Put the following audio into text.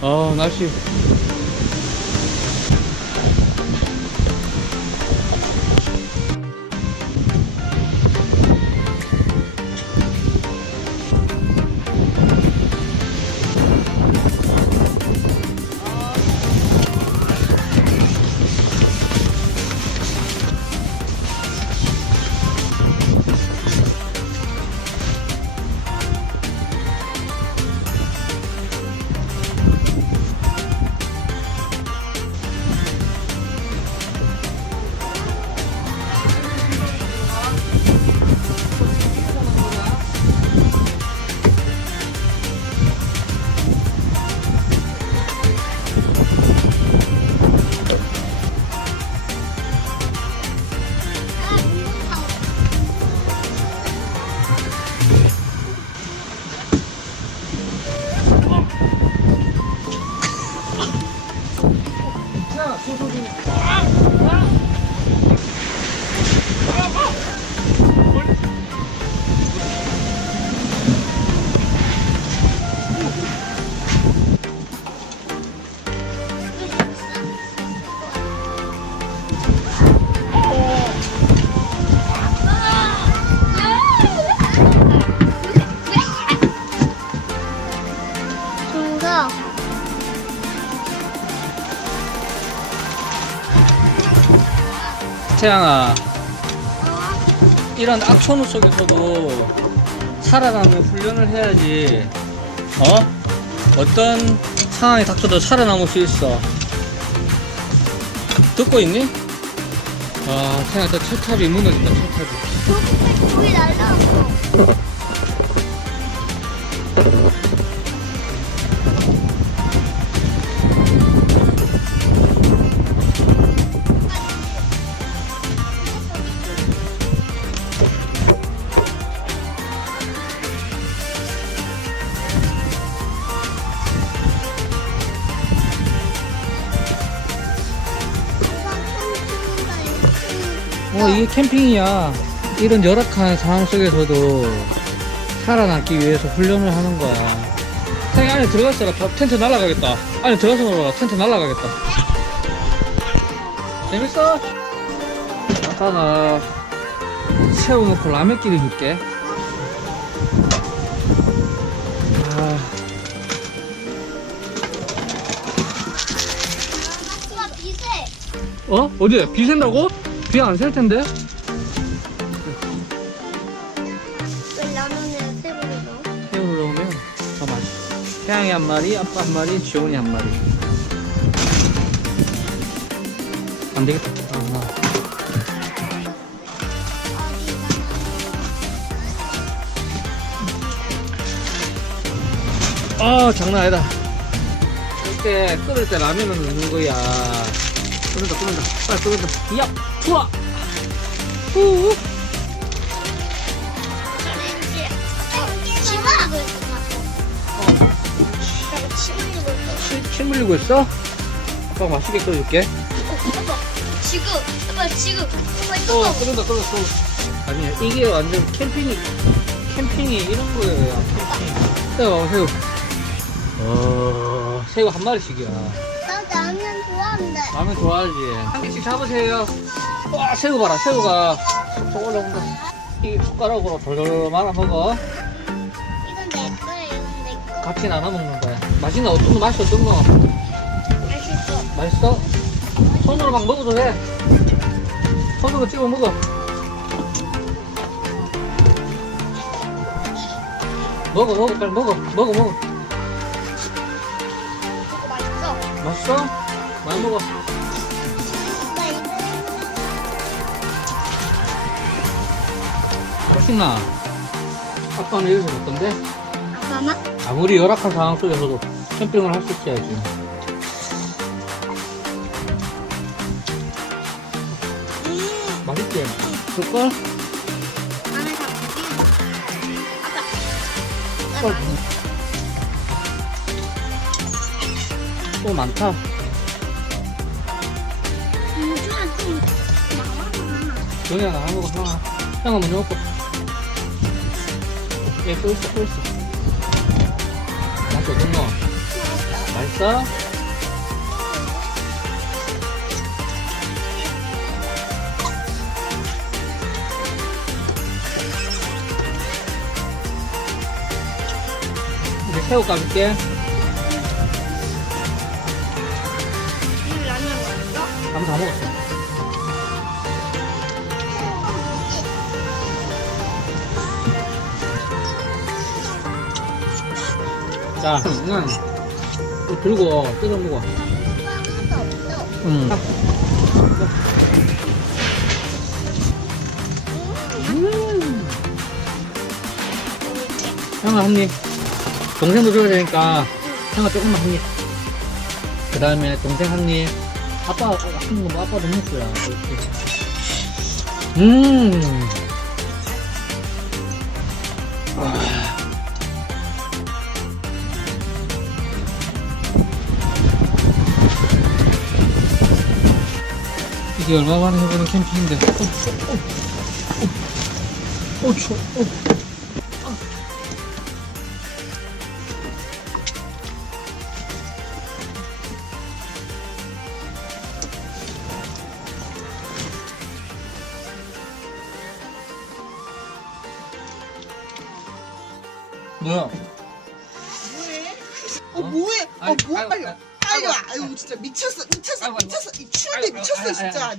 날씨. 중서. 태양아, 이런 악천후 속에서도 살아남는 훈련을 해야지. 어떤 상황이 닥쳐도 살아남을 수 있어. 듣고 있니? 태양아, 저 철탑이 무너진다. 철탑이. 저기 날라왔어. 이게 캠핑이야. 이런 열악한 상황 속에서도 살아남기 위해서 훈련을 하는 거야. 태양이 안에 들어갔어라. 텐트 날아가겠다. 안에 들어가서 놀아라. 텐트 날아가겠다. 재밌어? 아까 나 세워놓고 라면끼리 줄게. 아빠 비세. 어디? 비 샌다고? 비 안 셀 텐데? 왜 라면에 새우를 넣어? 새우를 넣으면 더 맛있어. 태양이 한 마리, 아빠 한 마리, 지원이 한 마리. 안 되겠다. 장난 아니다. 이렇게 끓을 때 라면을 넣는 거야. 끓는다. 빨리 끓는다. 야! 좋아! 후! 침 흘리고 있어. 침 흘리고 있어. 침 흘리고 있어? 아빠가 맛있게 끓여줄게. 아빠 지금. 아빠 이거. 끓는다. 아니, 이게 완전 캠핑이 이런 거예요. 캠핑. 새우 봐봐, 새우. 새우 한 마리씩이야. 나 라면 좋아하는데. 라면 좋아하지. 한 개씩 잡으세요. 와, 새우 봐라. 새우가 쏙 올라온다. 이 숟가락으로 돌돌 말아 먹어. 이건 내 거야. 이건 내 거. 같이 나눠 먹는 거야. 맛있나? 맛이 어떤 거? 맛있어. 맛있어? 손으로 막 먹어도 돼. 손으로 찍어 먹어. 먹어. 빨리 먹어. 이거 맛있어. 맛있어? 많이 먹어. 나 이거. 맛있나? 아빠는 이래서 어떤데? 아빠만? 아무리 열악한 상황 속에서도 캠핑을 할 수 있어야지. 맛있지? 줄걸? 안에 다 또, 또 많다. 좋아 좀 많아. 정이야, 나 먹어, 형아. 형아 먼저 먹고. 또 있어. 맛이 어떤 거? 맛있어? 먹었어? 이제 새우 까줄게. 이 라면 먹었어? 밥 다 먹었어. 자, 이거 들고 뜯어 먹어. 하나도 없어. 형아 한 입. 동생도 줘야 되니까 형아 조금만 한 입. 그 다음에 동생 한 입. 아빠 한 거 뭐 아빠도 먹을 거야. 그렇지. 이게 얼마 만에 해보는 캠핑인데. 추워. 뭐야? 뭐해? 아이, 뭐야? 아이고, 빨리 와. 빨리 와. 아유 진짜 미쳤어. 이 추운데 미쳤어 진짜.